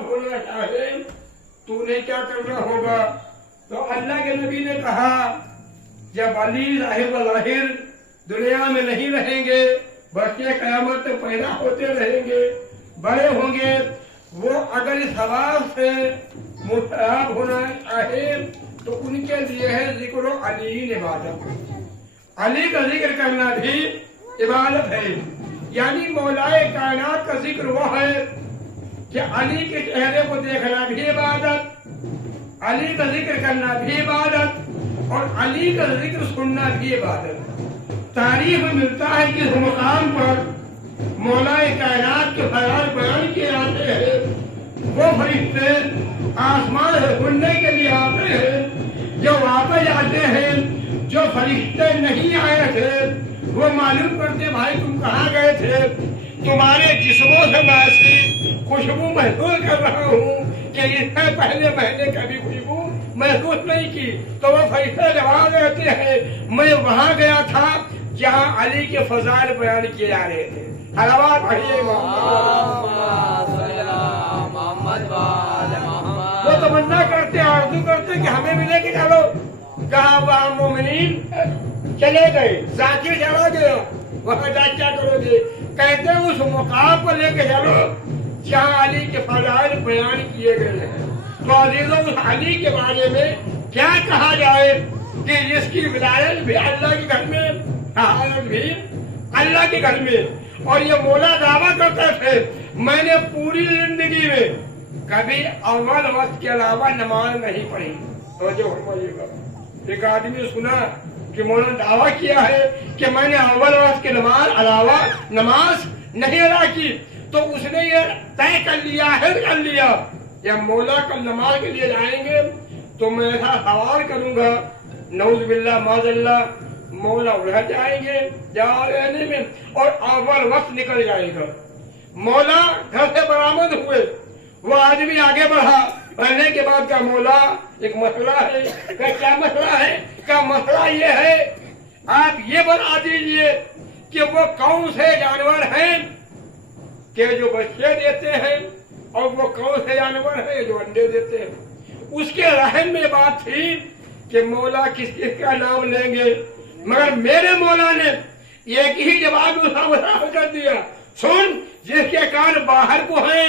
होना चाहे तो उन्हें क्या करना होगा? तो अल्लाह के नबी ने कहा जब अली ज़ाहिर दुनिया में नहीं रहेंगे, बच्चे क़यामत तक पैदा होते रहेंगे, बड़े होंगे, वो अगर इस हवा से मुताब होना चाहे तो उनके लिए है जिक्र अली इबादत। अली का जिक्र करना भी इबादत है। यानी मौलाए कायनात का जिक्र वो है कि अली के चेहरे को देखना भी इबादत, अली का जिक्र करना भी इबादत और अली का जिक्र सुनना भी इबादत। तारीख में मिलता है कि इस मुकाम पर मौलाए कायनात के ख्याल बयान किए जाते हैं। वो फरिश्ते आसमान से सुनने के लिए आते हैं, जो वापस आते हैं। जो फरिश्ते नहीं आए थे वो मालूम करते भाई तुम कहाँ गए थे, तुम्हारे जिस्मों से मैं ऐसी खुशबू महसूस कर रहा हूँ कि इससे पहले मैंने कभी खुशबू महसूस नहीं की। तो वो फरिश्ते जवाब देते हैं मैं वहाँ गया था जहाँ अली के फजाइल बयान किए जा रहे थे। हलवा पढ़िए वो तमन्ना करते आरज़ू करते कि हमें मिले कि चलो, कहा वहाँ मोमिनीन चले गए, जाकिर चला गया, वहाँ जा क्या करोगे? कहते उस मुकाम पर लेके चलो जहाँ अली के फजाइल बयान किए गए हैं। तो अजीजों उस अली के बारे में क्या कहा जाए कि जिसकी विलायत भी अल्लाह के घर में, हालत भी अल्लाह के घर में। और ये मौला दावा करते थे मैंने पूरी जिंदगी में कभी अव्वल वक्त के अलावा नमाज नहीं पढ़ी। तो जो फरमाइएगा, एक आदमी सुना कि मौला दावा किया है कि मैंने अव्वल वक्त के अलावा नमाज नहीं अदा की, तो उसने ये तय कर लिया है, कर लिया या मौला कल नमाज के लिए जाएंगे तो मैं ऐसा सवाल करूंगा नऊज़ बिल्लाह माज़ल्लाह, मौला उड़ जाएंगे जा रहने में और अव्वल वक्त निकल जाएगा। मौला घर से बरामद हुए, वो आदमी आगे बढ़ा, बढ़ने के बाद का मौला एक मसला है। क्या मसला है? क्या मसला ये है आप ये बता दीजिए कि वो कौन से जानवर हैं कि जो बच्चे देते हैं और वो कौन से जानवर हैं जो अंडे देते हैं। उसके रहम में बात थी कि मौला किस किस का नाम लेंगे, मगर मेरे मौला ने एक ही जवाब उसका कर दिया, सुन जिसके कान बाहर को हैं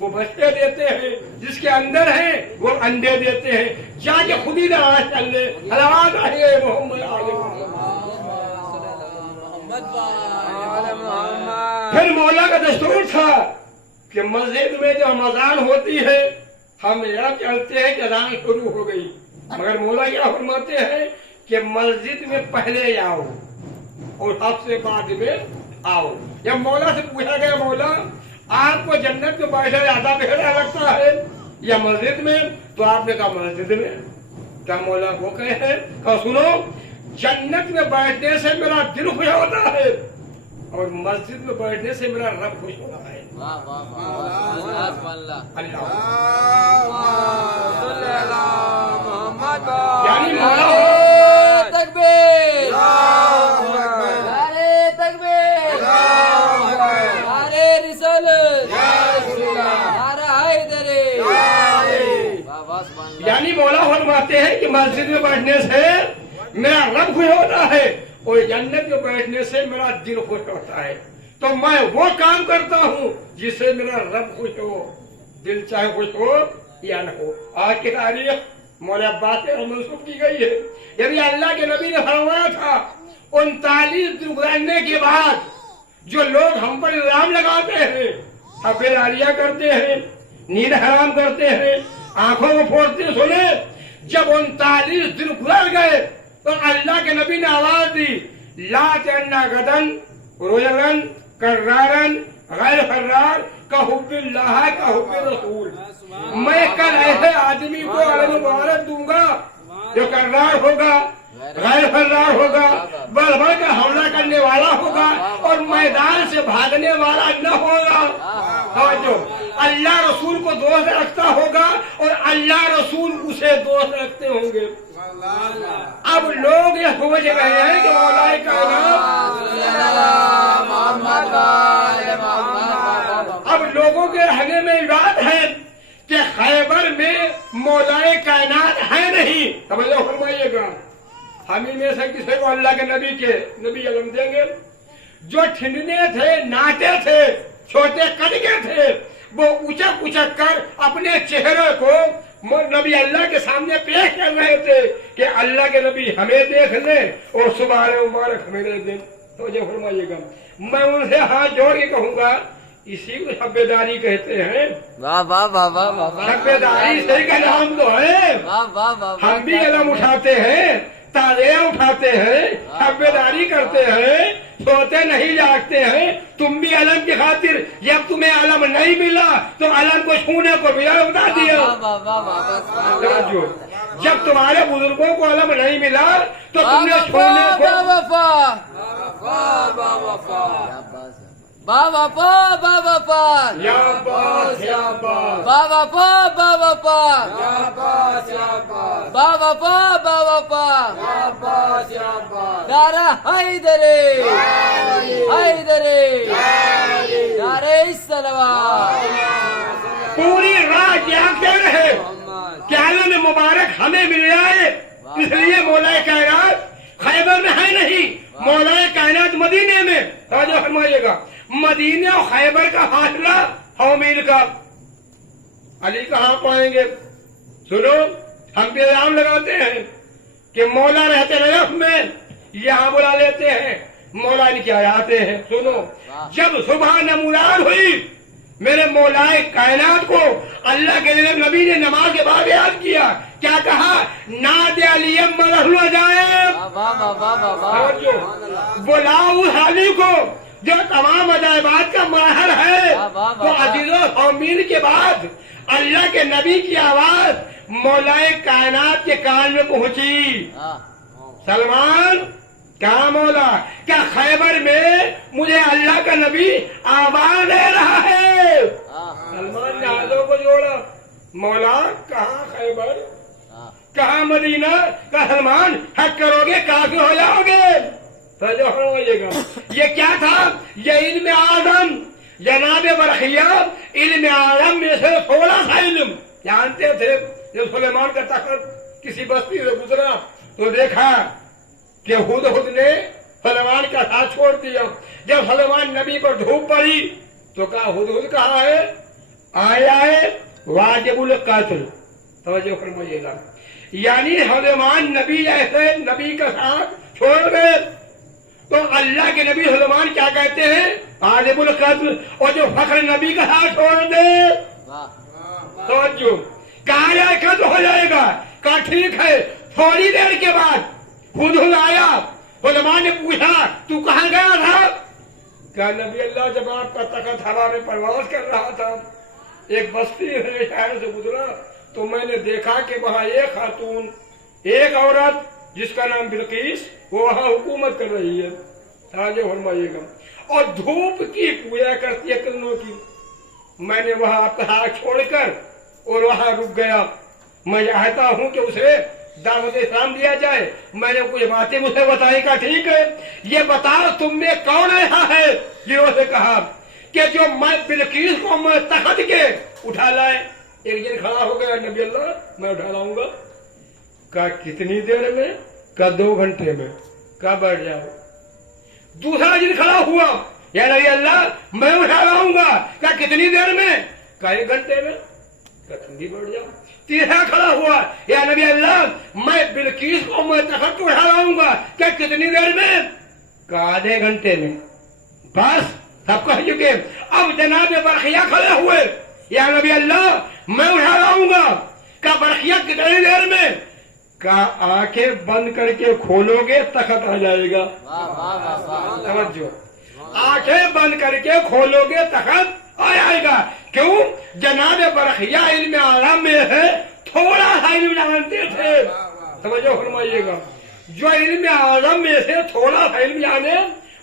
वो बच्चे देते हैं, जिसके अंदर हैं वो अंडे देते हैं, जाके खुद ही नमाज कर ले। अलवाद आहे मोहम्मद फिर मौला का दस्तूर था कि मस्जिद में जब अज़ान होती है हम यह कहते हैं कि अज़ान शुरू हो गई, मगर मौला क्या फरमाते हैं कि मस्जिद में पहले आओ और सबसे बाद में आओ। जब मौला से पूछा गया मौला आपको जन्नत में बैठा ज्यादा बेहतर लगता है या मस्जिद में, तो आपने कहा मस्जिद में। क्या मौला वो कहे कहा सुनो जन्नत में बैठने से मेरा दिल खुश होता है और मस्जिद में बैठने से मेरा रब खुश होता है। यानी मौला यानी मौला फरमाते हैं कि मस्जिद में बैठने से मेरा रब खुश होता है और जन्नत में बैठने से मेरा दिल खुश होता है। तो मैं वो काम करता हूँ जिससे मेरा रब खुश हो, दिल चाहे खुश हो या न हो। आज की तारीख मौला बातें मनसूब की गई है। यदि अल्लाह के नबी ने फरमाया था 39 दिन गुजरने के बाद जो लोग हम पर इल्जाम लगाते हैं, हफेलारियां करते हैं, नींद हराम करते हैं, आंखों को फोड़ते, सुने जब 39 दिन गुजर गए तो अल्लाह के नबी ने आवाज दी ला तन्ना गदन रोजन कर्रारन गैर फर्रार का हुब्बिल्लाह का हुब्बि रसूल। मैं कल ऐसे आदमी को अलग मुबारक दूंगा जो कर्रार होगा, गैर फर्रार होगा, बढ़ बढ़ कर हमला करने वाला होगा और मैदान से भागने वाला न होगा। जो अल्लाह रसूल को दोस्त रखता होगा और अल्लाह रसूल उसे दोस्त रखते होंगे। अब लोग ये समझ रहे हैं कि मौलाए कायनात अब लोगों के रहने में बात है नहीं, समझो फरमाइएगा, हम ही में से किसी को अल्लाह के नबी अलम देंगे? जो ठिंडने थे, नाटे थे, छोटे कद के थे, वो उचक उचक कर अपने चेहरे को नबी अल्लाह के सामने पेश कर रहे थे कि अल्लाह के नबी हमें देख ले और सुबह मुबारक हमें दे दें। तो जो फरमाइएगा, मैं उनसे हाथ जोड़ के कहूंगा, इसी को सभ्यदारी कहते हैं। वाह वाह वाह वाह वाह, सभ्यदारी सही का नाम तो है। वाह वाह वाह, हम भी अलम उठाते हैं, तालियां उठाते हैं, सभ्यदारी करते हैं, सोते नहीं जागते हैं। तुम भी अलम की खातिर, जब तुम्हें अलम नहीं मिला तो अलम को छूने को मिला, बता दिया। समझो, जब तुम्हारे बुजुर्गों को अलम नहीं मिला तो तुमने छूने को पूरी रात जागते रहे कि आलम मुबारक हमें मिल जाए। इसलिए मौलाए कायनात खैबर में है नहीं, मौलाए कायनात मदीने में। तो फरमाइएगा, मदीने और खैबर का फासला 100 मील का। अली कहाँ पाएंगे? सुनो, हम भी इल्जाम लगाते हैं कि मौला रहते नजफ में, यहाँ बुला लेते हैं, मौला इनके आते हैं। सुनो, जब सुबह नमूरान हुई, मेरे मौलाए कायनात को अल्लाह के नबी ने नमाज के बाद याद किया। क्या कहा? नादे अलियम मरहुआ जाए, बुलाओ उस अली को जो तमाम अजायबात का माहर है। तो अजीजों, 100 मील के बाद अल्लाह के नबी की आवाज मौलाए कायनात के कान में पहुंची। सलमान, क्या मौला, क्या खैबर में मुझे अल्लाह का नबी आवाज दे रहा है? सलमान ने हाथों को जोड़ा, मौला कहाँ खैबर, कहाँ मदीना? का सलमान, हक करोगे काफिर हो जाओगे। तो जो होइएगा, ये क्या था? ये इल्म आजम जनाब बरखिया, इल्म आजम में से थोड़ा सा इल्म जानते थे। जब सुलेमान का तख्त किसी बस्ती से गुजरा तो देखा कि हुदहुद ने सलमान का साथ छोड़ दिया। जब सलमान नबी पर धूप पड़ी तो कहा, हुदहुद कहाँ है? आए वाजिबुल कत्ल। तवज्जो फरमाइएगा, यानी सलमान नबी ऐसे नबी का साथ छोड़ गए तो अल्लाह के नबी सलमान क्या कहते हैं? वाजिबुल कत्ल। और जो फख्र नबी का साथ छोड़ दे, तवज्जो, कहा कत्ल हो जाएगा। कहा ठीक है। थोड़ी देर के बाद हुदहुद आया, सलमान ने पूछा, तू कहाँ गया था? क्या नबी अल्लाह, जब आपका तख्त हवा में परवाज कर रहा था, एक बस्ती है शहर से गुजरा तो मैंने देखा कि वहाँ एक खातून, एक औरत जिसका नाम बिल्किस, वो वहाँ हुकूमत कर रही है। ताजे फरमाइएगा, और धूप की पूजा करती है किरणों की। मैंने वहाँ आपका हाथ छोड़कर और वहाँ रुक गया। मैं चाहता हूँ कि उसे दावत इस्लाम दिया जाए। मैंने कुछ बातें मुझे बताई। का ठीक है, ये बताओ तुम में कौन ऐसा है जिन्होंने कहा कि जो मैं बिल्किस को मैं तख्त के उठा लाए। एक दिन खड़ा हो गया, नबी अल्लाह मैं उठा लाऊंगा। का कितनी देर में? का 2 घंटे में। का बैठ जाओ। दूसरा दिन खड़ा हुआ, या नबी अल्लाह मैं उठा लाऊंगा। का कितनी देर में? का 1 घंटे में। का तुम भी बैठ जाओ। तीसरा खड़ा हुआ, या नबी अल्लाह मैं बिल्किस को मैं तख्त उठा लाऊंगा। क्या कितनी देर में? का आधे घंटे में। बस सब कह चुके। अब जनाब बरखिया खड़े हुए, या नबी अल्लाह मैं उठा लाऊंगा। का बरखिया कितनी देर में? का आंखें बंद करके खोलोगे तख्त आ जाएगा। समझो, आंखें बंद करके खोलोगे तख्त आ जाएगा। क्यों? जनाब बरखिया इल्म आलम में है, थोड़ा सा इल्म जानते थे। समझो फरमाइएगा, जो इल्म आलम में से थोड़ा सा इल्म जाने,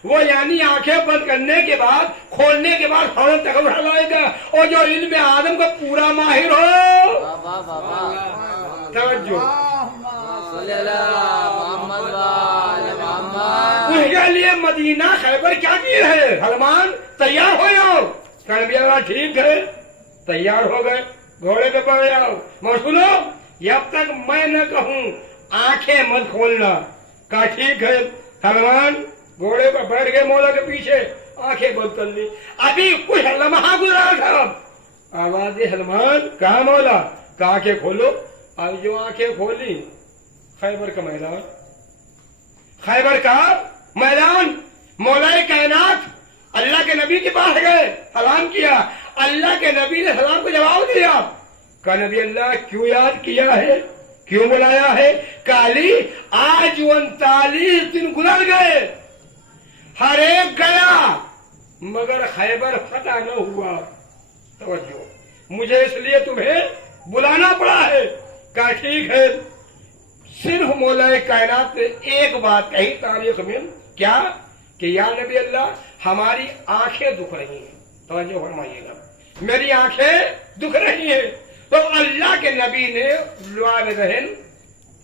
वो यानी आंखें बंद करने के बाद, खोलने के बाद फौरन तक उठा लाएगा। और जो इल्म आदम का पूरा माहिर हो, समझो, उसके लिए मदीना खैबर क्या की है? सलमान तैयार हो जाओ। ठीक है, तैयार हो गए, घोड़े पे बैठ जाओ। मैं सुनो, जब तक मैं न कहूं आंखें मत खोलना। कहा ठीक है। सलमान घोड़े पर बैठ गए मौला के पीछे, आंखें बंद कर ली। अभी कुछ लम्हा गुजरा था, आवाज सलमान कहा मौला, कहा आंखें खोलो। अब जो आंखें खोली, खैबर का मैदान, खैबर का मैदान, मौलाए कायनात अल्लाह के नबी के पास गए, सलाम किया। अल्लाह के नबी ने सलाम को जवाब दिया। कहा नबी अल्लाह क्यों याद किया है, क्यों बुलाया है? काली आज 39 दिन गुजर गए, हर एक गया मगर खैबर फतह न हुआ। तवज्जो, मुझे इसलिए तुम्हें बुलाना पड़ा है। कहा ठीक है। सिर्फ मौलाए कायनात ने एक बात कही तारीख में, क्या कि या नबी अल्लाह हमारी आंखें दुख रही हैं। तवज्जो फरमाइएगा, मेरी आंखें दुख रही हैं। तो अल्लाह के नबी ने लुआब रहन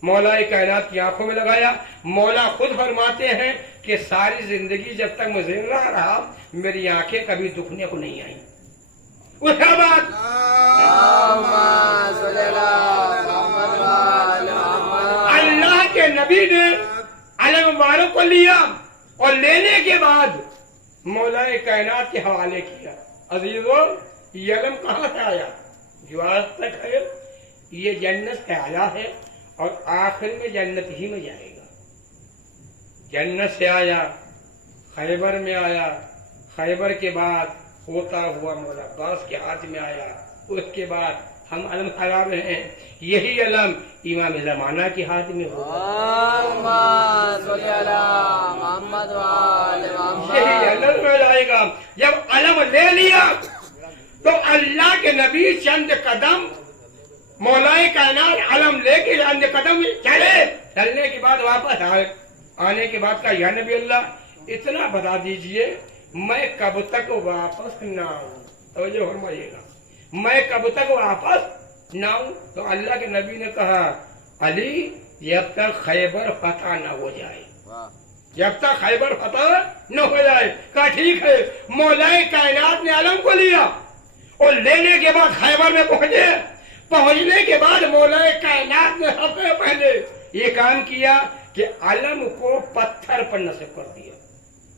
मौलाए कायनात की आंखों में लगाया। मौला खुद फरमाते हैं कि सारी जिंदगी जब तक मैं जिंदा रहा मेरी आंखें कभी दुखने को नहीं आई। उसके बाद अल्लाह के नबी ने अलम मुबारक को लिया और लेने के बाद मौलाए कायनात के हवाले किया। अजीजों, ये अलम कहाँ से आया? जो आज तक है ये जन्नत से आया है और आखिर में जन्नत ही में जाएगा। जन्नत से आया, खैबर में आया, खैबर के बाद होता हुआ मौला अब्बास के हाथ में आया। उसके बाद हम अलम खड़ा में हैं, यही अलम इमाम ज़माना के हाथ में होगा। यही अलम में जाएगा। जब अलम ले लिया तो अल्लाह के नबी चंद कदम मौलाए कायनात अलम लेके चंद कदम चले। चलने के बाद वापस आए। आने के बाद कहा या नबी अल्लाह इतना बता दीजिए मैं कब तक वापस ना आऊं। तो ये फरमाइएगा, मैं कब तक वापस ना आऊं? तो अल्लाह के नबी ने कहा अली जब तक खैबर फतह न हो जाए, जब तक खैबर फतह न हो जाए। कहा ठीक है। मौलाए कायनात ने अलम को लिया और लेने के बाद खैबर में पहुंचे। पहुंचने के बाद मौलाए कायनात ने सबसे पहले ये काम किया कि अलम को पत्थर पर नस्ब कर दिया।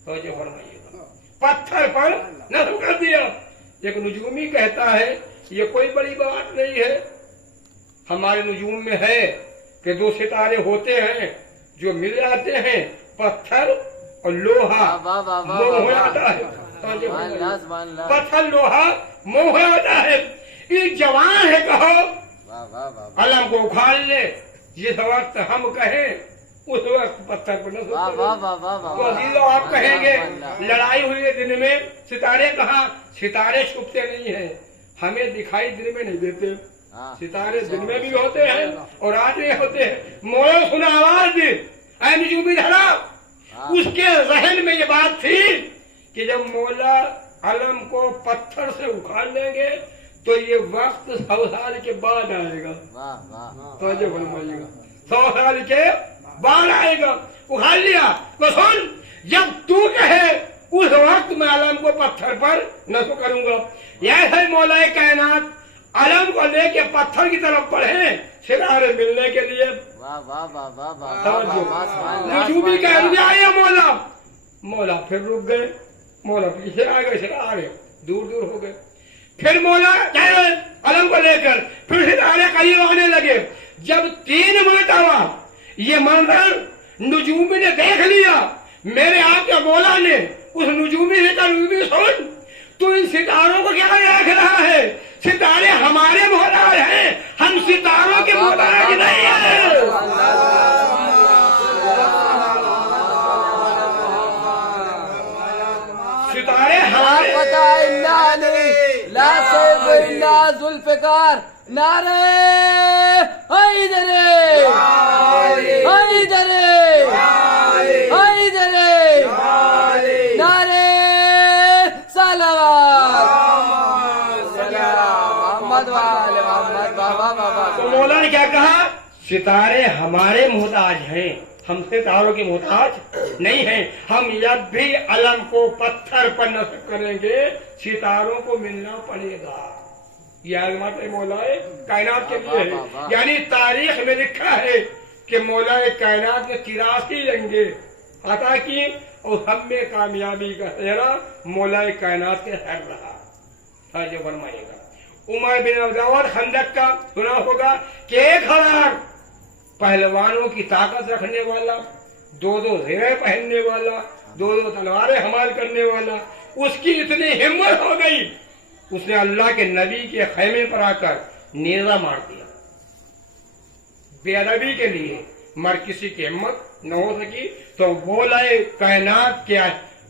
तो जो फरमाइएगा, पत्थर पर नस्ब कर दिया। एक नुजूमी कहता है ये कोई बड़ी बात नहीं है। हमारे नुजूम में है कि दो सितारे होते हैं जो मिल जाते हैं, पत्थर और लोहा मोह हो जाता है। पत्थर लोहा मोह हो जाता है। ये जवान है, कहो अलम को उखाड़ ले। जिस वक्त हम कहें उस वक्त पत्थर पर तो अजीजों आप कहेंगे लड़ाई हुई दिन में सितारे कहाँ? सितारे छुपते नहीं हैं, हमें दिखाई दिन में नहीं देते। सितारे दिन में भी होते हैं और रात में होते हैं। मौला सुना आवाज ऐ नुजूमी धरा। उसके जहन में ये बात थी कि जब मौला अलम को पत्थर से उखाड़ लेंगे तो ये वक्त 100 साल के बाद आएगा। तो जो फरमाइएगा 100 साल के बाद आएगा। उखाड़ लिया तो सुन, जब तू कहे उस वक्त मैं अलम को पत्थर पर नस्ब करूंगा। ऐसे मौलाए कायनात अलम को लेके पत्थर की तरफ बढ़े सितारे मिलने के लिए। नुजूमी का आया मौला। मौला फिर रुक गए, मौला पीछे आ गए, सितारे आ गए, दूर दूर हो गए। फिर मौला अलम को लेकर फिर सितारे करीब आने लगे। जब 3 मरतबा ये मंजर नुजूमी ने देख लिया, मेरे आपके मौला ने उस नुजूमी से कहा नुजूमी सुन, तू इन सितारों को क्या देख रहा है? सितारे हमारे मोहताज हैं, हम सितारों के मोहताज नहीं हैं। सितारे हमारे जुल्फिकार नारे हैदरे हैदरे हैदरे नारे तो मौला ने क्या कहा? सितारे हमारे मोहताज हैं, हम सितारों के मोहताज नहीं हैं। हम जब भी अलम को पत्थर पर नस्ब करेंगे सितारों को मिलना पड़ेगा। ये आजमत मौलाए कायनात के लिए है। यानी तारीख में लिखा है कि मौलाए कायनात ने 83 जंगे अता की और हम में कामयाबी का सेहरा मौलाए कायनात के हर रहा। जो फरमाएगा उमर बिन अब्दुल्लाह खंदक का सुना होगा कि 1000 पहलवानों की ताकत रखने वाला, 2 ज़ेरे पहनने वाला, 2 तलवारें हमाल करने वाला, उसकी इतनी हिम्मत हो गई उसने अल्लाह के नबी के खैमे पर आकर नेजा मार दिया। बेअदबी के लिए मर किसी की हिम्मत न हो सकी तो बोलाए कायनात क्या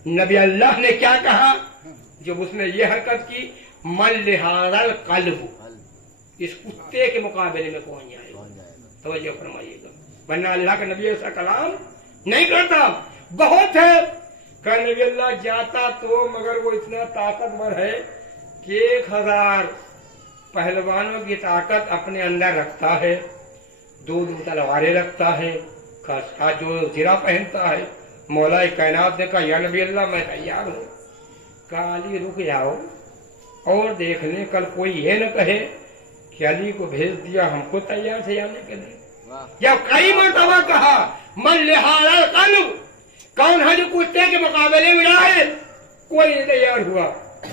नबी अल्लाह ने क्या कहा जब उसने ये हरकत की, मन लिहाजल कल्ब, इस कुत्ते के मुकाबले में कौन जाएगा? तवज्जो फरमाइएगा, वरना अल्लाह का नबी ऐसा कलाम नहीं करता। बहुत है का नबी अल्लाह जाता तो मगर वो इतना ताकतवर है कि 1000 पहलवानों की ताकत अपने अंदर रखता है, 2 तलवारें रखता है, का जो ज़ेरा पहनता है। मौलाए कायनात ने कहा या नबी अल्लाह मैं तैयार हूँ। कहा अली रुक जाओ और देख ले, कल कोई ये न कहे कि अली को भेज दिया, हमको तैयार थे आने के लिए। जब कई मरतबा कहा मन लिहाजा कल्ब, कौन है जो कुत्ते के मुकाबले में जाए? कोई नहीं तैयार हुआ।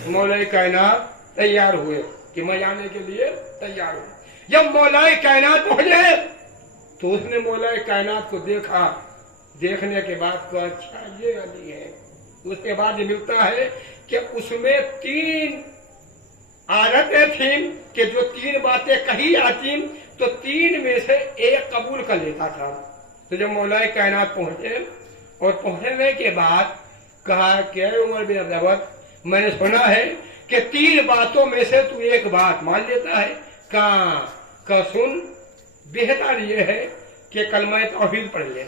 मौलाए कायनात तैयार हुए कि मैं जाने के लिए तैयार हूँ। जब मौलाए कायनात पहुंचे तो उसने मौलाए कायनात को देखा, देखने के बाद को अच्छा ये अली है। उसके बाद ये मिलता है कि उसमें 3 आदतें थी कि जो 3 बातें कही आती तो 3 में से एक कबूल कर लेता था। तो जब मौलाए कायनात पहुंचे और पहुंचने के बाद कहा कि उमर बिन अब्दुल्लाह मैंने सुना है कि 3 बातों में से तू एक बात मान लेता है। का सुन, बेहतर ये है कि कलमा तौहीद पढ़ ले।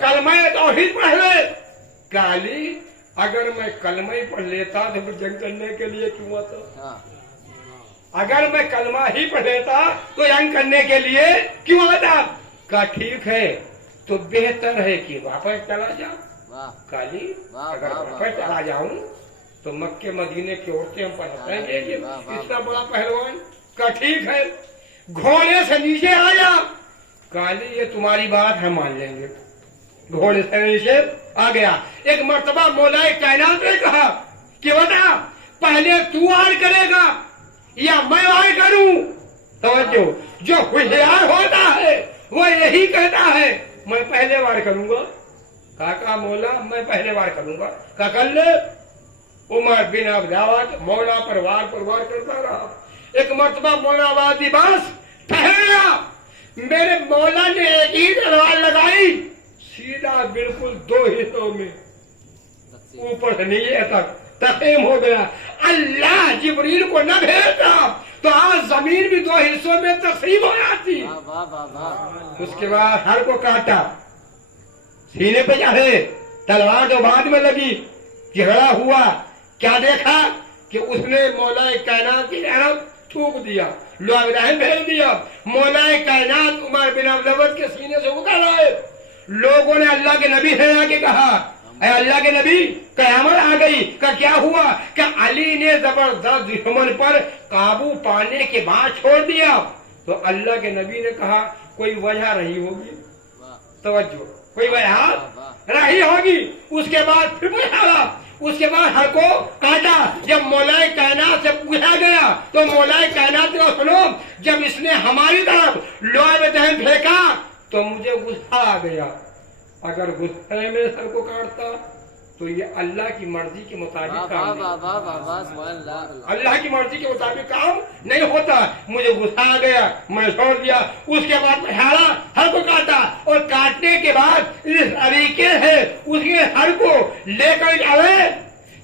कलमा तौहीद पढ़ ले। काली अगर मैं कलमा ही पढ़ लेता तो फिर जंग करने के लिए क्यों आता? अगर मैं कलमा ही पढ़ लेता तो जंग करने के लिए क्यों आता? का ठीक है तो बेहतर है कि वापस चला जा। काली अगर वापस चला जाऊं तो मक्के मदीने की औरतें हम पढ़ाएंगे इतना बड़ा पहलवान। का ठीक है घोड़े से नीचे आया। काली ये तुम्हारी बात है मान लेंगे। घोड़े से नीचे आ गया। एक मर्तबा मौलाए कायनात ने कहा कि बता पहले तू वार करेगा या मैं वार करूं? तवज्जो, जो होशियार होता है वो यही कहता है मैं पहले वार करूंगा। काका मौला मैं पहले वार करूंगा। का कर ले। उमर बिन अब्दुल्लाह मौला पर वार करता रहा। एक मर्तबा मौला वादी बस ठहरा। मेरे मौला ने एक ही तलवार लगाई, सीधा बिल्कुल 2 हिस्सों में ऊपर से नीचे तक तक़सीम हो गया। अल्लाह जिब्रील को न भेजता तो आज जमीन भी 2 हिस्सों में तक़सीम हो जाती। उसके बाद हर को काटा, सीने पे चढ़े, तलवार तो बाद में लगी। झगड़ा हुआ, क्या देखा कि उसने मौलाए कायनात की तरफ थूक दिया, लोग भेज दिया। मौलाए कायनात उमर बिन अब्दुल्लाह के सीने से उतर आए। लोगों ने अल्लाह के नबी से आके कहा अल्लाह के नबी कयामत आ गई। का क्या हुआ? कि अली ने जबरदस्त दुश्मन पर काबू पाने के बाद छोड़ दिया। तो अल्लाह के नबी ने कहा कोई वजह रही होगी। तवज्जो, कोई वजह रही होगी। उसके बाद फिर बुझाया। उसके बाद हर को काटा। जब मौलाए कायनात से पूछा गया तो मौलाए कायनात ने सुनो जब इसने हमारी तरफ लोहे में दहन फेंका तो मुझे गुस्सा आ गया। अगर गुस्से में सर को काटता तो ये अल्लाह की मर्जी के मुताबिक काम अल्लाह की मर्जी के मुताबिक काम नहीं होता। मुझे गुस्सा आ गया, मैं छोड़ दिया। उसके बाद हारा हर को काटा और काटने के बाद इस तरीके से उसके हर को लेकर आए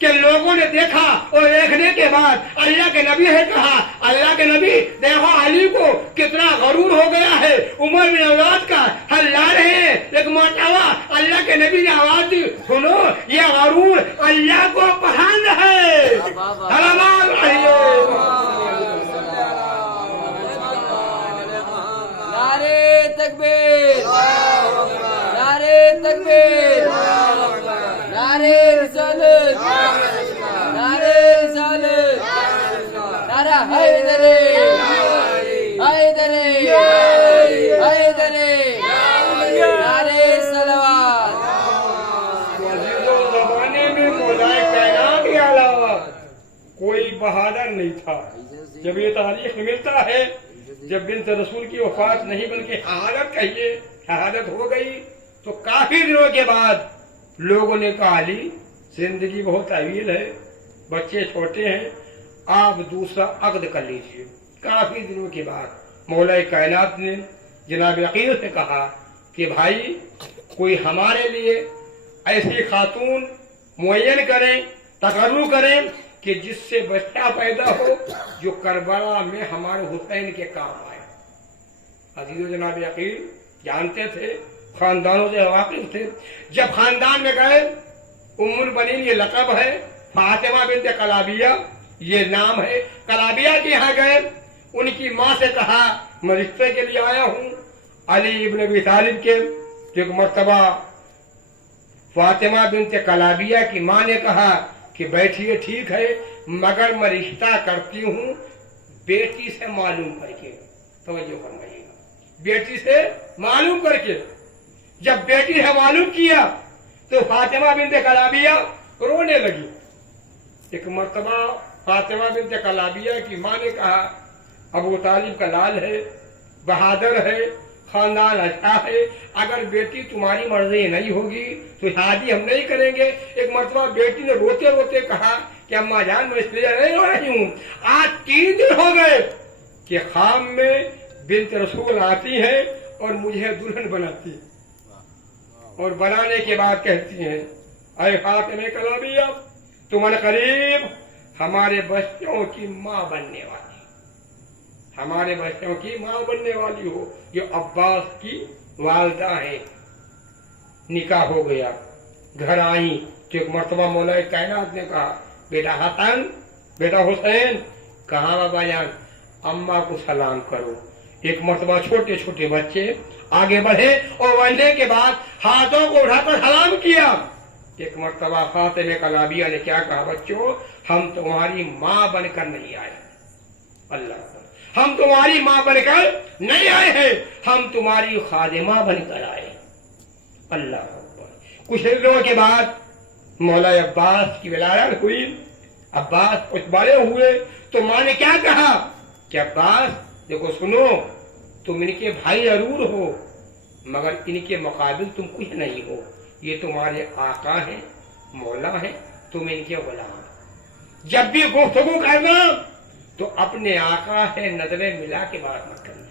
कि लोगों ने देखा और देखने के बाद अल्लाह के नबी ने कहा अल्लाह के नबी देखो अली को कितना गरूर हो गया है। उमर बिन अब्दुल्लाह का हल्ला रहे। एक मरतबा अल्लाह के नबी ने आवाज दी सुनो ये गरूर अल्लाह को पसंद है। नारे तकबीर, नारे तकबीर, नारे रिसालत, नारे रिसालत। حیدرے حیدرے حیدرے نعرے صلوات عزیزوں، زمانے میں مولائے کائنات کے علاوہ کوئی بہادر نہیں تھا. جب یہ تاریخ ملتا ہے جب بنت رسول کی وفات نہیں بلکہ شہادت کہیے شہادت ہو گئی تو کافی دنوں کے بعد لوگوں نے کہا علی زندگی بہت طویل ہے، بچے چھوٹے ہیں، آپ دوسرا عقد کر لیجیے. کافی دنوں کے بعد مولا کائنات نے جناب عقیل سے کہا کہ بھائی کوئی ہمارے لیے ایسی خاتون معین کریں، تقرر کریں کہ جس سے بچہ پیدا ہو جو کربلا میں ہمارے حسین کے کام آئے. عزیز جناب عقیل جانتے تھے، خاندانوں سے واقف تھے. جب خاندان میں گئے، ام البنین یہ لقب ہے، فاطمہ بنت کلابیہ یہ نام ہے. کلابیہ کے یہاں گئے، ان کی ماں سے کہا میں رشتے کے لیے آیا ہوں علی ابن ابی طالب کے. ایک مرتبہ فاطمہ بنت کلابیہ کی ماں نے کہا کہ بیٹھیے ٹھیک ہے مگر میں رشتہ کرتی ہوں بیٹی سے معلوم کر کے. توجہ فرمائیے گا، بیٹی سے معلوم کر کے. جب بیٹی سے معلوم کیا تو فاطمہ بنت کلابیہ رونے لگی. ایک مرتبہ فاطمہ بنت کلابیہ کی ماں نے کہا ابو طالب کا لال ہے، بہادر ہے، خاندان اچھا ہے، اگر بیٹی تمہاری مرضی نہیں ہوگی تو شادی ہم نہیں کریں گے. ایک مرتبہ بیٹی نے روتے روتے کہا کہ اماں جان میں اس لیے نہیں رو رہی ہوں، آج 3 دن ہو گئے کہ خام میں بنت رسول آتی ہے اور مجھے دلہن بناتی اور بنانے کے بعد کہتی ہیں اے فاطمہ کلابیہ تم ان قریب ہمارے بچوں کی ماں بننے والی، ہمارے بچوں کی ماں بننے والی ہو. جو عباس کی والدہ ہیں. نکاح ہو گیا، گھر آئیں تو ایک مرتبہ مولا کائنات نے کہا بیٹا حسن، بیٹا حسین، کہاں بابا جان؟ اماں کو سلام کرو. ایک مرتبہ چھوٹے چھوٹے بچے آگے بڑھے اور بڑھنے کے بعد ہاتھوں کو اٹھا کر سلام کیا. ایک مرتبہ فاطمہ کلابیہ نے کیا کہا بچوں ہم تمہاری ماں بن کر نہیں آئے، اللہ ہم تمہاری ماں بن کر نہیں آئے ہیں، ہم تمہاری خادمہ بن کر آئے. اللہ اکبر. کچھ دنوں کے بعد مولا عباس کی ولادت ہوئی. عباس کچھ بڑے ہوئے تو ماں نے کیا کہا کہ عباس دیکھو سنو، تم ان کے بھائی ضرور ہو مگر ان کے مقابل تم کچھ نہیں ہو. یہ تمہارے آقا ہیں، مولا ہیں، تم ان کے غلام. جب بھی گفتگو کرنا تو اپنے آقا سے نظریں ملا کے بات مت کرنا.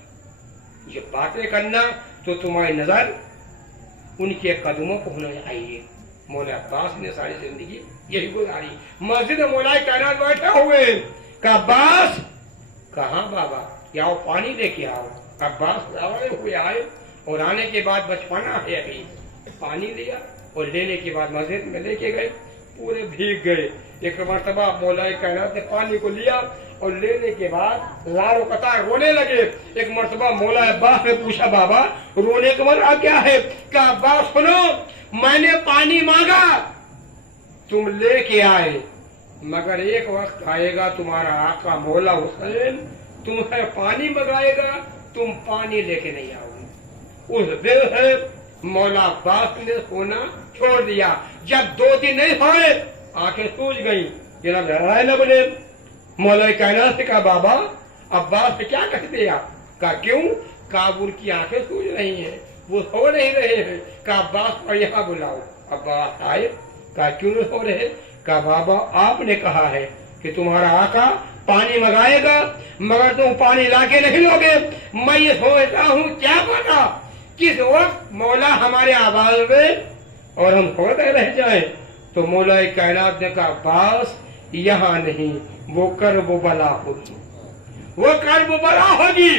یہ باتیں کرنا تو تمہاری نظر ان کے قدموں کو ہونا چاہیے. مولا عباس نے ساری زندگی یہی گزاری. مسجد مولا کائنات بیٹھے ہوئے کہ عباس کہاں بابا؟ یا پانی لے کے آؤ. عباس سوارے ہوئے آئے اور آنے کے بعد بچپنا ہے ابھی، پانی لیا اور لینے کے بعد مسجد میں لے کے گئے، پورے بھیگ گئے. ایک مرتبہ مولا کائنات نے پانی کو لیا اور لینے کے بعد لارو قطار رونے لگے. ایک مرتبہ مولا عباس نے پوچھا بابا رونے کا وجہ کیا ہے؟ کہ عباس سنو میں نے پانی مانگا تم لے کے آئے مگر ایک وقت آئے گا تمہارا آقا مولا حسین تمہیں پانی منگائے گا، تم پانی لے کے نہیں آؤ گے. اس دل سے مولا عباس نے سونا چھوڑ دیا. جب 2 دن نہیں سوئے آنکھیں سوج گئیں. جناب رائے نہ بنے مولا کائنات سے کہا بابا عباس سے کیا کہتے آپ؟ کہا کیوں؟ کابل کی آنکھیں سوج رہی ہیں، وہ سو نہیں رہے ہیں. کہا عباس کو یہاں بلاؤ. عباس آئے. کہا کیوں نہیں سو رہے؟ کہا بابا آپ نے کہا ہے کہ تمہارا آقا پانی منگائے گا مگر تم پانی لا کے نہیں لوگے. میں یہ سوچتا ہوں کیا پتا کس وقت مولا ہمارے آواز میں اور ہم سوتے رہ جائیں. تو مولا کائنات نے کہا عباس یہاں نہیں، وہ کرب و بلا ہوگی، وہ کرب و بلا ہوگی.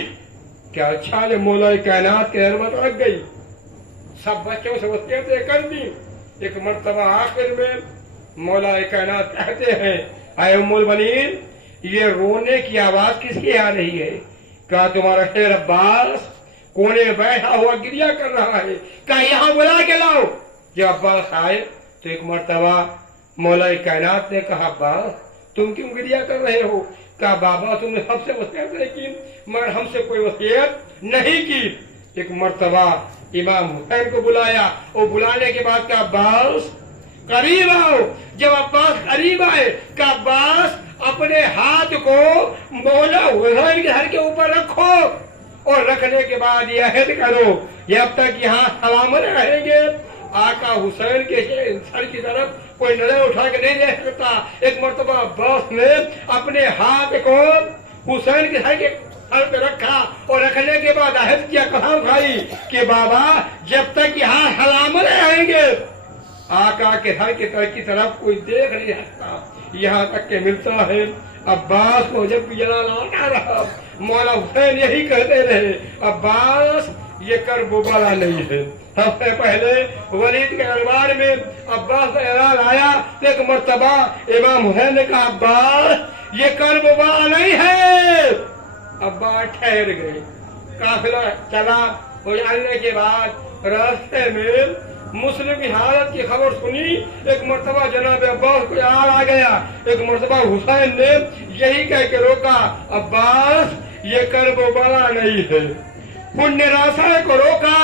کیا اچھا ہے مولا کائنات کی رحمت رکھ گئی. سب بچوں سے وصیتیں کر دی. ایک مرتبہ آخر میں مولا کائنات کہتے ہیں اے ام البنین یہ رونے کی آواز کس کی آ رہی ہے؟ کہا تمہارا شیر عباس کونے میں بیٹھا ہوا گریا کر رہا ہے. کہا یہاں بلا کے لاؤ. جب عباس آئے تو ایک مرتبہ مولا کائنات نے کہا عباس تم کیوں گریا کر رہے ہو؟ कहा बाबा तुमने सबसे वसीयत नहीं की मगर हमसे कोई वसीयत नहीं की। एक मर्तबा इमाम हुसैन को बुलाया और बुलाने के बाद कहा अब्बास करीब आओ। जब अब्बास करीब आए कहा अब्बास अपने हाथ को मौला हुसैन के सर के ऊपर रखो और रखने के बाद यह अहद करो जब तक यहाँ सलामत रहेंगे आका हुसैन के सर की तरफ कोई नजर उठा के नहीं देख सकता। एक मर्तबा अब्बास ने अपने हाथ को हुसैन के सर पे रखा और रखने के बाद अहद किया, कसम खाई कि बाबा जब तक यहाँ सलामत रहेंगे आका के सर की तरफ कोई देख नहीं सकता। यहाँ तक के मिलता है अब्बास को जब भी जलाल आता रहा मौला हुसैन यही कहते रहे अब्बास ये करबला नहीं है। सबसे पहले वलीद के दरबार में अब्बास का ऐलान आया तो एक मर्तबा इमाम हुसैन ने कहा अब्बास ये करबला नहीं है। अब्बास ठहर गए, काफिला चला और आने के बाद रास्ते में मुस्लिम की हालत की खबर सुनी। एक मर्तबा जनाब अब्बास को याद आ गया। एक मर्तबा हुसैन ने यही कह के रोका अब्बास ये करबला नहीं है। पुण्य रास्ते को रोका,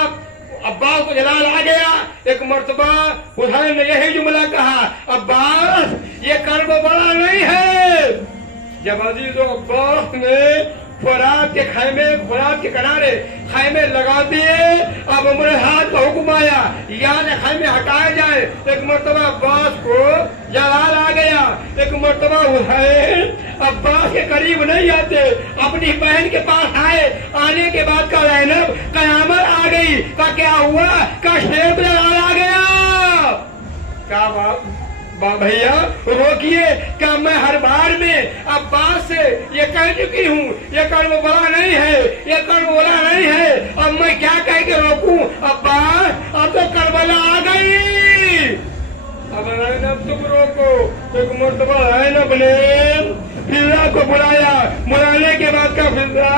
अब्बास को जलाल आ गया। एक मर्तबा हुसैन ने यही जुमला कहा अब्बास ये करबला नहीं है। जब अजीजो अब्बास ने फरात के किनारे खैमे लगा दिए अब उम्र हाथ का हुक्म आया यहाँ खैमे हटाए जाए। एक मर्तबा अब्बास को जलाल आ गया। एक मर्तबा हुसैन अब्बास के करीब नहीं आते, अपनी बहन के पास आए। आने के बाद का ज़ैनब कयामत आ गई। का क्या हुआ? का शेर जलाल आ गया। का भैया रोकिए, क्या मैं हर बार में अब्बास से ये कह चुकी हूँ ये करबला नहीं है, ये करबला नहीं है। अब मैं क्या कह के रोकूं? अब्बास अब तो करबला आ गई। अब ज़ैनब तुम रोको। एक मर्तबा ज़ैनब ने फिजा को बुलाया। बुलाने के बाद का फिजा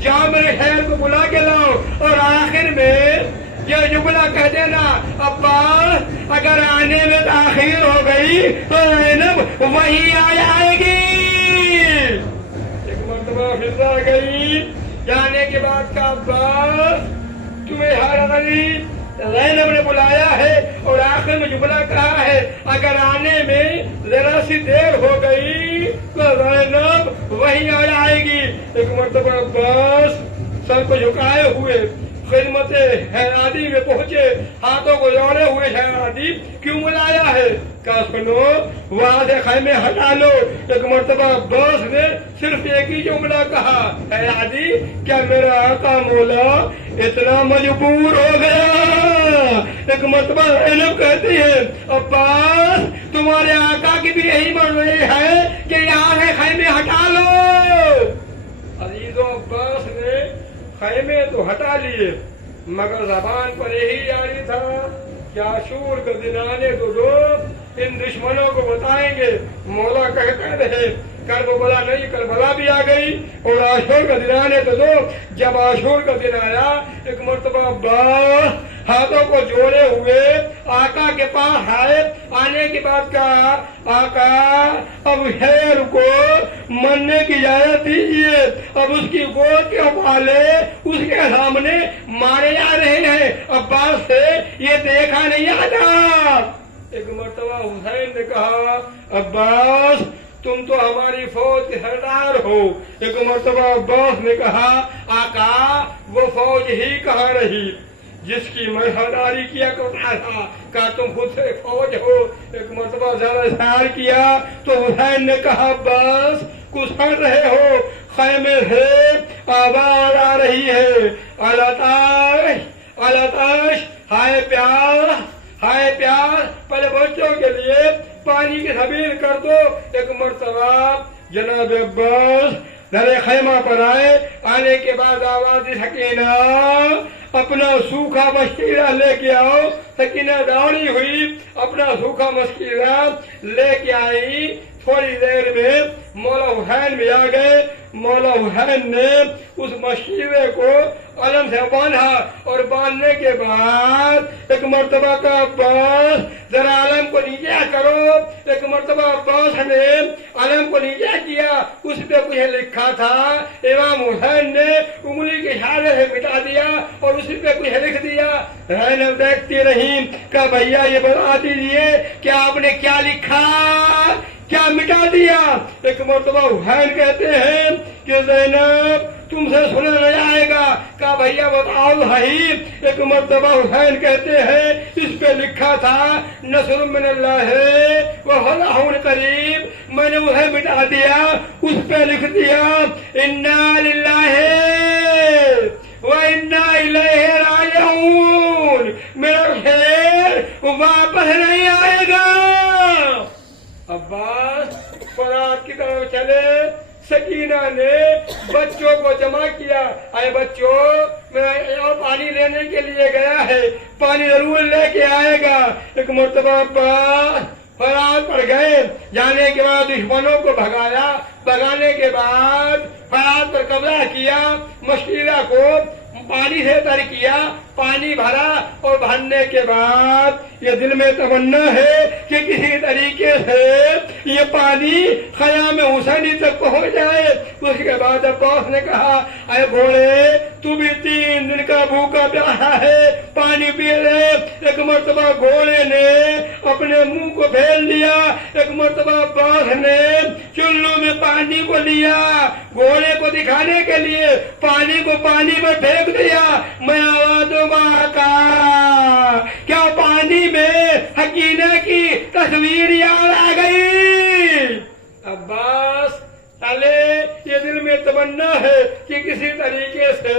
जाओ मेरे शहर को बुला के लाओ और आखिर में ये जुमला कह देना अब्बास अगर आने में ताखीर हो गई तो ज़ैनब वही आ जाएगी। एक मर्तबा फिजा गई। जाने के बाद का अब्बास तुम्हें हरानी ज़ैनब ने बुलाया है और आखिर में जुमला कहा है अगर आने में जरा सी देर हो गई तो ज़ैनब वही आ जाएगी। एक मर्तबा अब्बास सर को झुकाए हुए खिदमत हैरादी में पहुंचे, हाथों को जोड़े हुए हैरादी क्यों बुलाया है? क्या सुनो वहां से खैमे हटा लो। एक मर्तबा अब्बास ने सिर्फ एक ही जुमला कहा हैरादी क्या मेरा आका मौला इतना मजबूर हो गया। एक मर्तबा ज़ैनब कहती है अब्बास तुम्हारे आका की भी यही मर्जी है कि यहाँ से खैमे हटा लो। अजीजों अब्बास ने खैमे तो हटा लिए मगर जबान पर यही जारी था क्या आशूर का दिन आने तो दो इन दुश्मनों को बताएंगे। मौला कहते रहे करबला नहीं करबला भी आ गई और आशूर का दिन आने तो दो। जब आशूर का दिन आया एक मर्तबा अब्बास हाथों को जोड़े हुए आका के पास आए। आने के बाद कहा आका अब शेर को मरने की इजाजत दीजिए। अब उसकी गोद के हवाले उसके सामने मारे जा रहे हैं। अब्बास से ये देखा नहीं आता। एक मर्तबा हुसैन ने कहा अब्बास तुम तो हमारी फौज के सरदार हो। एक मर्तबा अब्बास ने कहा आका वो फौज ही कहाँ रही जिसकी मैं सरदारी किया करता था। क्या तुम खुद से फौज हो? एक मर्तबा जरा इशार किया तो हुसैन ने कहा अब्बास कुछ कर रहे हो? खैमे से आवाज आ रही है अलताश हाय प्यार पहले बच्चों के लिए पानी की सबील कर दो। एक मर्तबा जनाब अब्बास नरे खैमा पर आए। आने के बाद आवाज दी सकीना अपना सूखा मस्कीरा लेके आओ। सकीना दौड़ी हुई अपना सूखा मस्कीरा लेके आई। थोड़ी देर में मौला हुसैन भी आ गए। मौला हुसैन ने उस मशीरे को अलम से बांधा और बांधने के बाद एक मर्तबा का अब्बास जरा अलम को नीचे करो। एक मर्तबा अब्बास ने अलम को नीचे किया, उस पे कुछ लिखा था। इमाम हुसैन ने उंगली के इशारे से मिटा दिया और उस पे कुछ लिख दिया। ज़ैनब देखती रही, क्या भैया ये बता दीजिए कि आपने क्या लिखा, क्या मिटा दिया। एक मर्तबा हुसैन कहते हैं कि ज़ैनब तुमसे सुना नहीं आएगा। कहा भैया बताओ भाई। एक मर्तबा हुसैन कहते हैं इस पे लिखा था नसरुम मिनल्लाह व फतहुन करीब। मैंने उसे मिटा दिया, उस पे लिख दिया इन्ना लिल्लाहि व इन्ना इलैहि राजिऊन। मेरा शेर वापस नहीं आएगा। अब्बास बारात की तरफ चले। सकीना ने बच्चों को जमा किया, अरे बच्चों मैं और पानी लेने के लिए गया है, पानी जरूर लेके आएगा। एक मर्तबा अब्बास फरार पर गए। जाने के बाद दुश्मनों को भगाया, भगाने के बाद फरार पर कब्जा किया। मशीरा को पानी से तर किया, पानी भरा और भरने के बाद ये दिल में तमन्ना है कि किसी तरीके से ये पानी खयाम हुसैनी तक पहुंच जाए। उसके बाद अब्बास ने कहा अरे घोड़े तू भी 3 दिन का भूखा प्यासा है, पानी पी ले। एक मर्तबा घोड़े ने अपने मुंह को फेर लिया। एक मर्तबा अब्बास ने चुल्लू में पानी को लिया, घोड़े को दिखाने के लिए पानी को पानी में फेंक दिया। मैं आवाज दूंगा का क्या पानी में हकीना की तस्वीर याद आ गई। अब्बास चले, ये दिल में तमन्ना है कि किसी तरीके से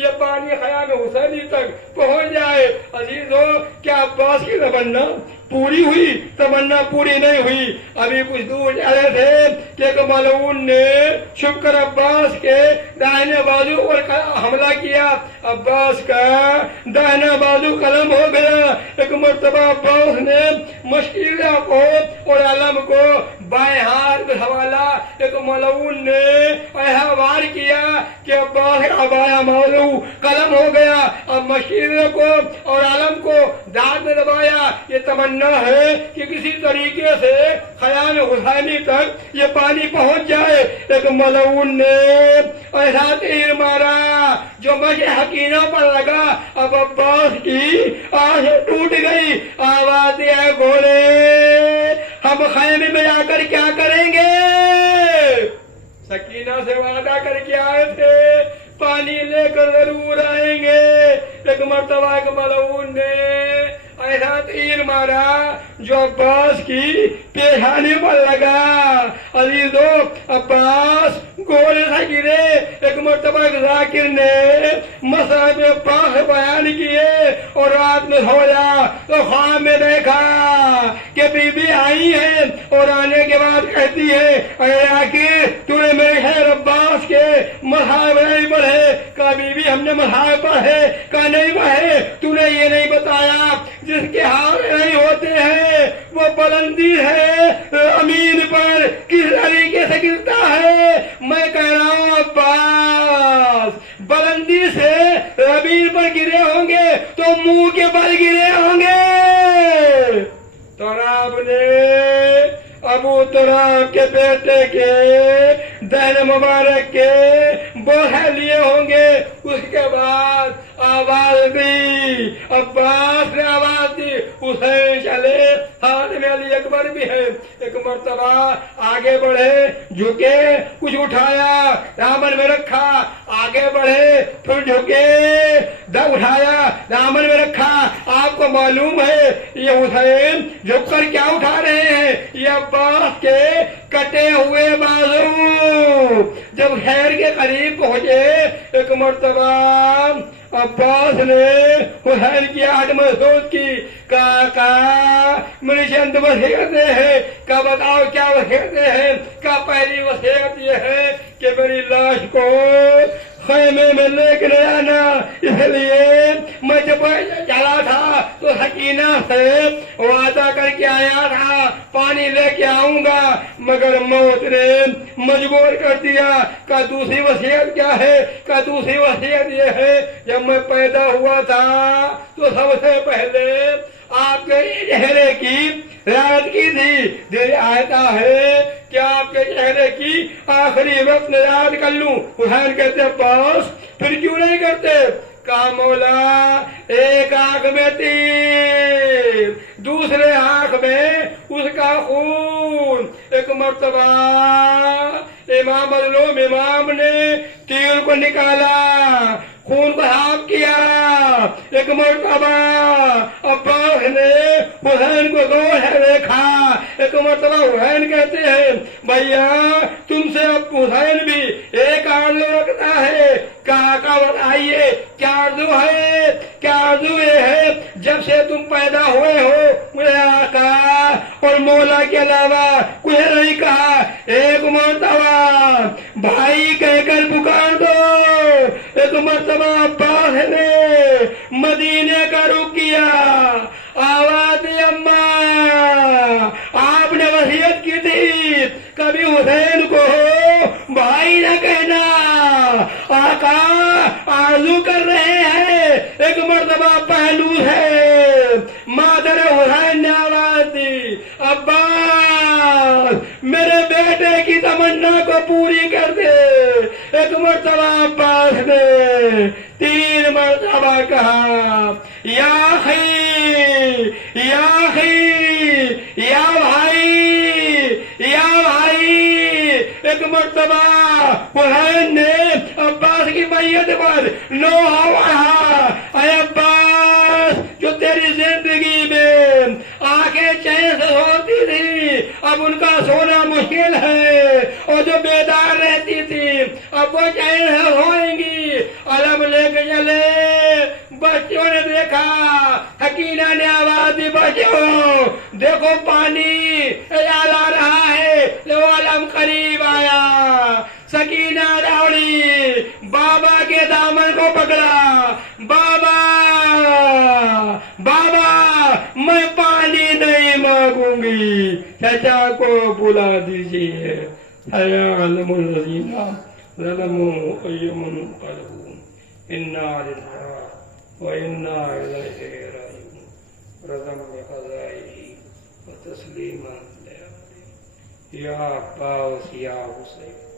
ये पानी खयाम हुसैनी तक पहुंच जाए। अजीजों क्या अब्बास की तमन्ना पूरी हुई? तमन्ना पूरी नहीं हुई। अभी कुछ दूर जा रहे थे कि एक मलऊन ने छुपकर अब्बास के दाहिने बाजू पर हमला किया। अब्बास का दाहिना बाजू कलम हो गया। एक मर्तबा अब्बास ने मशीरा को और अलम को बाएं हाथ में संभाला। एक मलऊन ने ऐसा वार किया कि अब्बास का बायां बाजू कलम हो गया। अब मशीरे को और अलम को दांत में दबाया। ये तमन्ना है कि किसी तरीके से खयाम हुसैनी तक ये पानी पहुंच जाए। एक मलऊन ने ऐसा तीर मारा जो मजे हकीना पर लगा। अब अब्बास की आंख टूट गई। आवाज दिया घोड़े हम खैमे में जाकर क्या करेंगे। सकीना से वादा करके आए थे पानी लेकर जरूर आएंगे। एक मर्तबा एक मलऊन ने ऐसा तीर मारा जो अब्बास की पेशानी पर लगा। अजीजों अब्बास घोड़े से गिरे। एक मर्तबा जाकिर ने मसला में पास बयान किए और रात में सोया तो ख्वाब में देखा कि बीबी आई है और आने के बाद कहती है अरे जाकिर तूने मेरे खैर अब्बास के मसाहब नहीं पढ़े। कहा बीबी हमने मसाहब पढ़े। कहा नहीं पढ़े। तूने ये नहीं बताया जिसके हाथ नहीं होते हैं वो बुलंदी है अमीन पर किस तरीके से गिरता है। मैं कह रहा हूँ अब्बास बुलंदी से अमीन पर गिरे होंगे तो मुंह के बल गिरे होंगे। तुराब ने अबू तुराब के बेटे के दाहिने मुबारक के बोहे लिए होंगे। उसके बाद आवाज दी, अब्बास ने आवाज दी हुसैन चले। हाथ में अली अकबर भी है। एक मर्तबा आगे बढ़े, झुके, कुछ उठाया दामन में रखा, आगे बढ़े फिर झुके, दब उठाया दामन में रखा। आपको मालूम है ये हुसैन झुककर क्या उठा रहे हैं? ये अब्बास के कटे हुए बाजू। जब खैर के करीब पहुंचे एक मर्तबा अब्बास ने हुसैन की आठ महसूस की। काका मेरी चंद वसीयतें हैं। का बताओ क्या वसीयतें हैं? का पहली वसीयत ये है कि मेरी लाश को खैमे में लेकर आना। इसलिए मैं जब चला था तो सकीना से वादा करके आया था पानी लेके आऊंगा, मगर मौत ने मजबूर कर दिया। का दूसरी वसीयत क्या है? का दूसरी वसीयत ये है, जब मैं पैदा हुआ था तो सबसे पहले आपके चेहरे की रियायत की थी। दिल आता है कि आपके चेहरे की आखिरी वक्त याद कर लूं। हुसैन कहते बस फिर क्यों नहीं करते? कहा मौला एक आंख में तीर, दूसरे आंख में उसका खून। एक मर्तबा इमाम मजलूम इमाम ने तीर को निकाला, खून को साफ किया। एक मर्तबा अब्बास ने हुसैन को गौर है देखा। एक मर्तबा हुसैन कहते हैं भैया तुमसे अब हुसैन भी एक आरज़ू रखता है। काका बताइए क्या आरज़ू है? क्या आरज़ू ये है, जब से तुम पैदा हुए हो मुझे आका और मौला के अलावा कुछ नहीं कहा। एक मर्तबा भाई कहकर पुकार दो। एक मर्तबा अब्बास ने मदीने का रुख किया। आवाज दी अम्मा आपने वसीयत की थी कभी हुसैन को भाई न कहना, आका आरज़ू कर रहे हैं। एक मर्तबा पहलू है मादर हुसैन ने आवाज दी अब्बास मेरे बेटे की तमन्ना को पूरी कर दे। एक मर्तबा अब्बास ने 3 मर्तबा कहा या खी या खी या भाई या भाई। एक मर्तबा हुसैन ने अब्बास की मैयत पर लोहा बढ़ा। अरे अब्बास जो तेरी जिंदगी में आंखें चैन से सोती थी अब उनका सोना मुश्किल है, और जो बेदार रहती थी अब वो चैन से सोएंगी। अलम लेके चले, बच्चों ने देखा, हकीना ने आवाज दी बच्चों देखो पानी आ रहा है। जो आलम करीब आया, सकीना दौड़ी बाबा के दामन को पकड़ा। बाबा बाबा मैं पानी नहीं मांगूंगी, चाचा को बुला दीजिए। या अब्बास या हुसैन